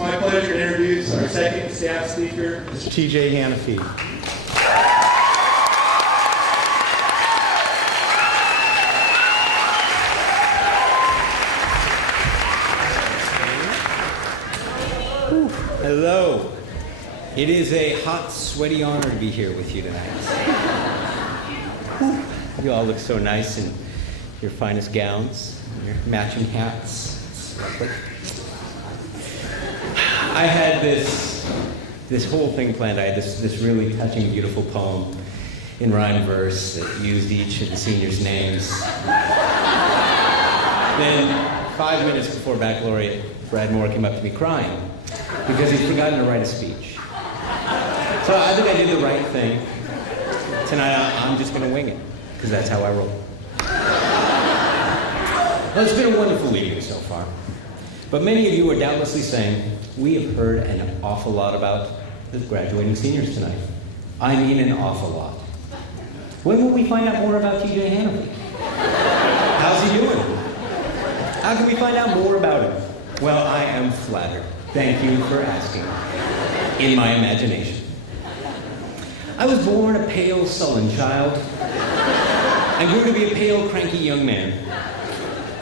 my pleasure to introduce our second staff speaker, Mr. TJ Hanify. Hello. It is a hot, sweaty honor to be here with you tonight. You all look so nice in your finest gowns, your matching hats. It's lovely. I had this whole thing planned. I had this really touching, beautiful poem in rhyme verse that used each of the seniors' names. Then, 5 minutes before baccalaureate, Brad Moore came up to me crying because he'd forgotten to write a speech. So I think I did the right thing. Tonight I'm just going to wing it, because that's how I roll. Well, it's been a wonderful evening so far. But many of you are doubtlessly saying, we have heard an awful lot about the graduating seniors tonight. I mean an awful lot. When will we find out more about TJ Hanify? How's he doing? How can we find out more about him? Well, I am flattered. Thank you for asking. In my imagination. I was born a pale, sullen child. I grew to be a pale, cranky young man.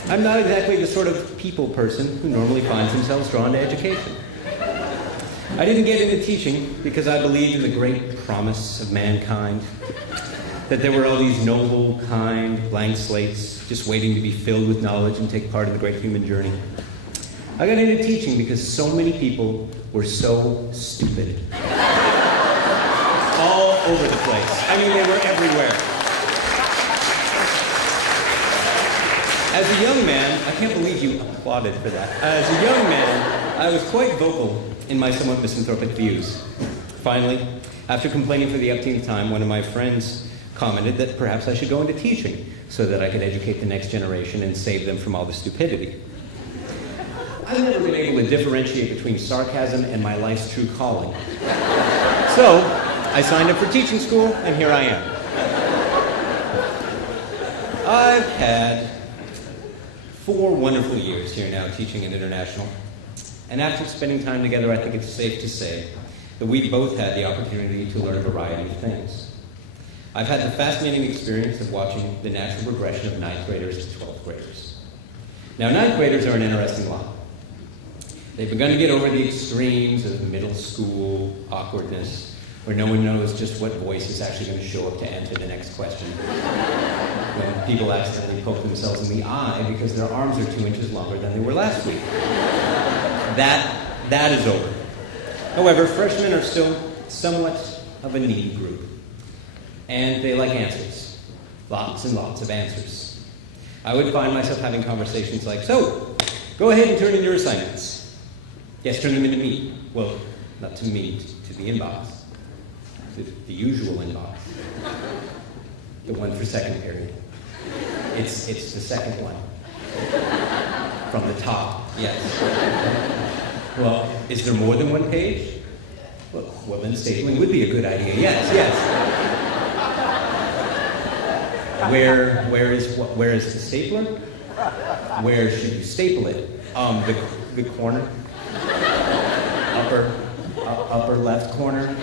I'm not exactly the sort of people person who normally finds themselves drawn to education. I didn't get into teaching because I believed in the great promise of mankind, that there were all these noble, kind, blank slates just waiting to be filled with knowledge and take part in the great human journey. I got into teaching because so many people were so stupid. All over the place. I mean, they were everywhere. As a young man, I can't believe you applauded for that. As a young man, I was quite vocal in my somewhat misanthropic views. Finally, after complaining for the upteenth time, one of my friends commented that perhaps I should go into teaching so that I could educate the next generation and save them from all the stupidity. I've never been able to differentiate between sarcasm and my life's true calling. So, I signed up for teaching school, and here I am. I've had 4 wonderful years here now teaching at International. And after spending time together, I think it's safe to say that we both had the opportunity to learn a variety of things. I've had the fascinating experience of watching the natural progression of 9th graders to 12th graders. Now, 9th graders are an interesting lot. They've begun to get over the extremes of middle school awkwardness, where no one knows just what voice is actually going to show up to answer the next question. When people accidentally poke themselves in the eye because their arms are 2 inches longer than they were last week. That is over. However, freshmen are still somewhat of a needy group. And they like answers. Lots and lots of answers. I would find myself having conversations like, so, go ahead and turn in your assignments. Yes, turn them into me. Well, not to me, to the inbox. The usual inbox. The one for second period. It's the second one. From the top, yes. Well, is there more than one page? Well, then stapling would be a good idea. Yes. Where is the stapler? Where should you staple it? The corner? Upper left corner?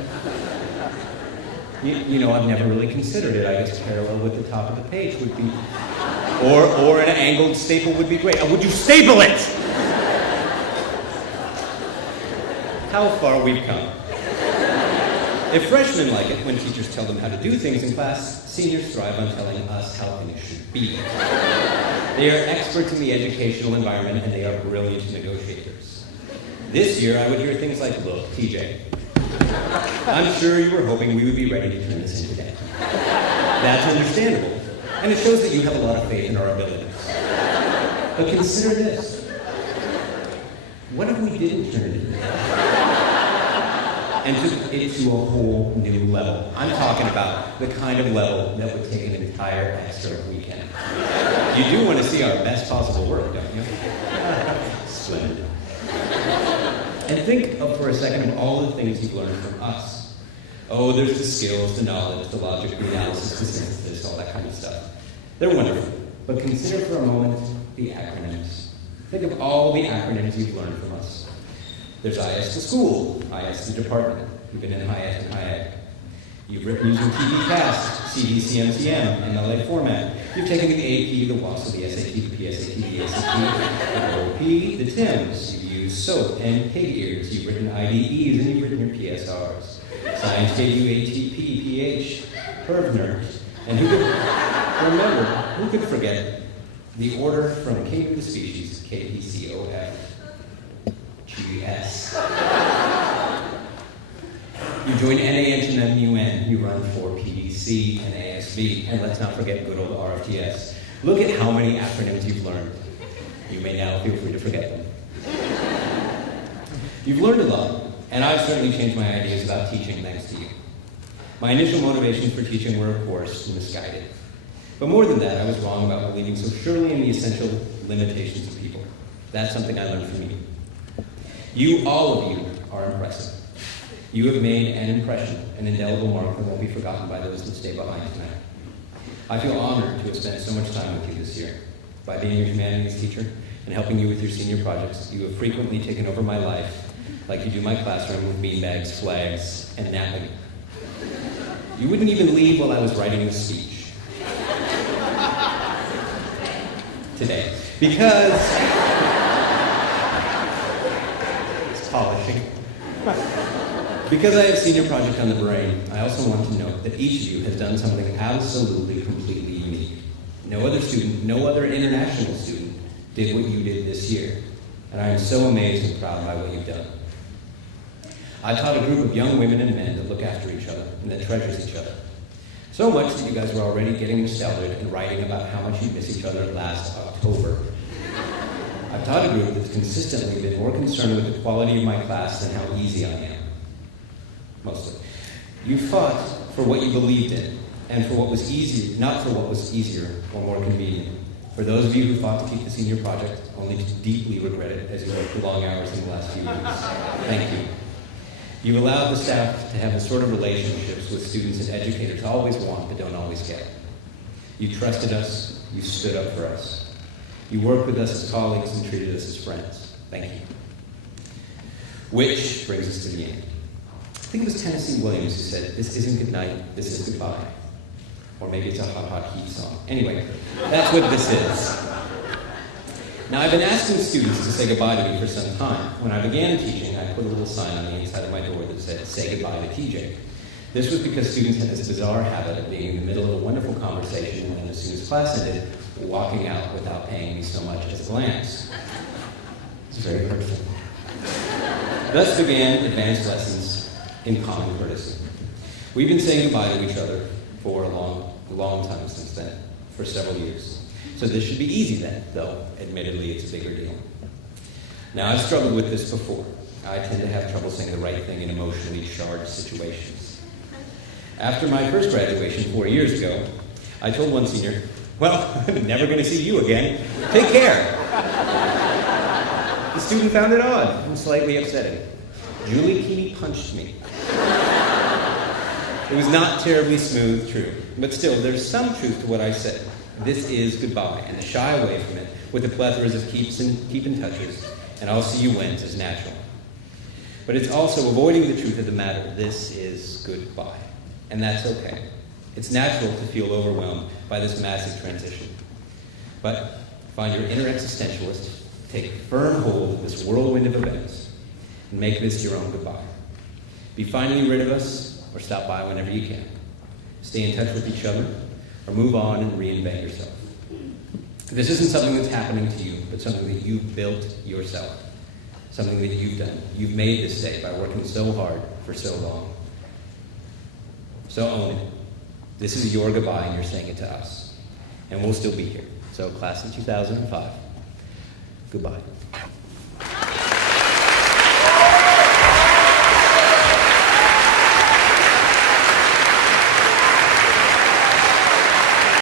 You know, I've never really considered it. I guess parallel with the top of the page would be, or an angled staple would be great. Would you staple it? How far we've come. If freshmen like it when teachers tell them how to do things in class, seniors thrive on telling us how things should be. They are experts in the educational environment, and they are brilliant negotiators. This year, I would hear things like, look, TJ, I'm sure you were hoping we would be ready to turn this in today. That's understandable, and it shows that you have a lot of faith in our abilities. But consider this. What if we didn't turn it in and took it to a whole new level? I'm talking about the kind of level that would take an entire extra weekend. You do want to see our best possible work, don't you? Splendid. And think of for a second of all the things you've learned from us. Oh, there's the skills, the knowledge, the logic, the analysis, the synthesis, all that kind of stuff. They're wonderful. But consider for a moment the acronyms. Think of all the acronyms you've learned from us. There's IS the school, IS the department. You've been in high ed and high ed. You've written using PBCast, CD, CMCM, MLA format. You've taken the AP, the WASL, the SAT, the PSAT, the ACT, the OP, the TIMS. You've used SOAP and pig ears. You've written IDEs and you've written your PSRs. Science gave you ATP, PH, Pervner. And who could forget the order from King of the Species, KPCOF, GS. You join NAH and MUN. You run for PDC and ASB. And let's not forget good old RFTS. Look at how many acronyms you've learned. You may now feel free to forget them. You've learned a lot, and I've certainly changed my ideas about teaching thanks to you. My initial motivations for teaching were, of course, misguided. But more than that, I was wrong about believing so surely in the essential limitations of people. That's something I learned from you. You, all of you, are impressive. You have made an impression, an indelible mark that won't be forgotten by those that stay behind tonight. I feel honored to have spent so much time with you this year. By being your humanities teacher and helping you with your senior projects, you have frequently taken over my life like you do my classroom with beanbags, flags, and napping. You wouldn't even leave while I was writing the speech. Today. Because it's polishing. Because I have senior project on the brain, I also want to note that each of you has done something absolutely, completely unique. No other student, no other international student did what you did this year. And I am so amazed and proud by what you've done. I taught a group of young women and men that look after each other and that treasures each other. So much that you guys were already getting nostalgic and writing about how much you miss each other last October. I've taught a group that's consistently been more concerned with the quality of my class than how easy I am. Mostly. You fought for what you believed in, and for what was easier, not for what was easier or more convenient. For those of you who fought to keep the senior project, only to deeply regret it as you worked the long hours in the last few weeks, thank you. You've allowed the staff to have the sort of relationships with students and educators always want but don't always get. You trusted us, you stood up for us. You worked with us as colleagues and treated us as friends. Thank you. Which brings us to the end. I think it was Tennessee Williams who said, "This isn't good night, this is goodbye." Or maybe it's a Hot Hot Heat song. Anyway, that's what this is. Now, I've been asking students to say goodbye to me for some time. When I began teaching, I put a little sign on the inside of my door that said, "Say goodbye to TJ." This was because students had this bizarre habit of being in the middle of a wonderful conversation and then as soon as class ended, walking out without paying me so much as a glance. It's very hurtful. Thus began advanced lessons in common courtesy. We've been saying goodbye to each other for a long time since then, for several years. So this should be easy then, though admittedly it's a bigger deal. Now, I've struggled with this before. I tend to have trouble saying the right thing in emotionally charged situations. After my first graduation 4 years ago, I told one senior, "Well, I'm never going to see you again. Take care." The student found it odd and slightly upsetting. Julie Keeney punched me. It was not terribly smooth, true, but still, there's some truth to what I said. This is goodbye, and to shy away from it with the plethoras of keep in touches, and I'll see you when's is natural. But it's also avoiding the truth of the matter. This is goodbye, and that's okay. It's natural to feel overwhelmed by this massive transition. But find your inner existentialist, take firm hold of this whirlwind of events, and make this your own goodbye. Be finally rid of us, or stop by whenever you can. Stay in touch with each other, or move on and reinvent yourself. This isn't something that's happening to you, but something that you've built yourself. Something that you've done. You've made this day by working so hard for so long. So own it. This is your goodbye, and you're saying it to us. And we'll still be here. So class of 2005, goodbye.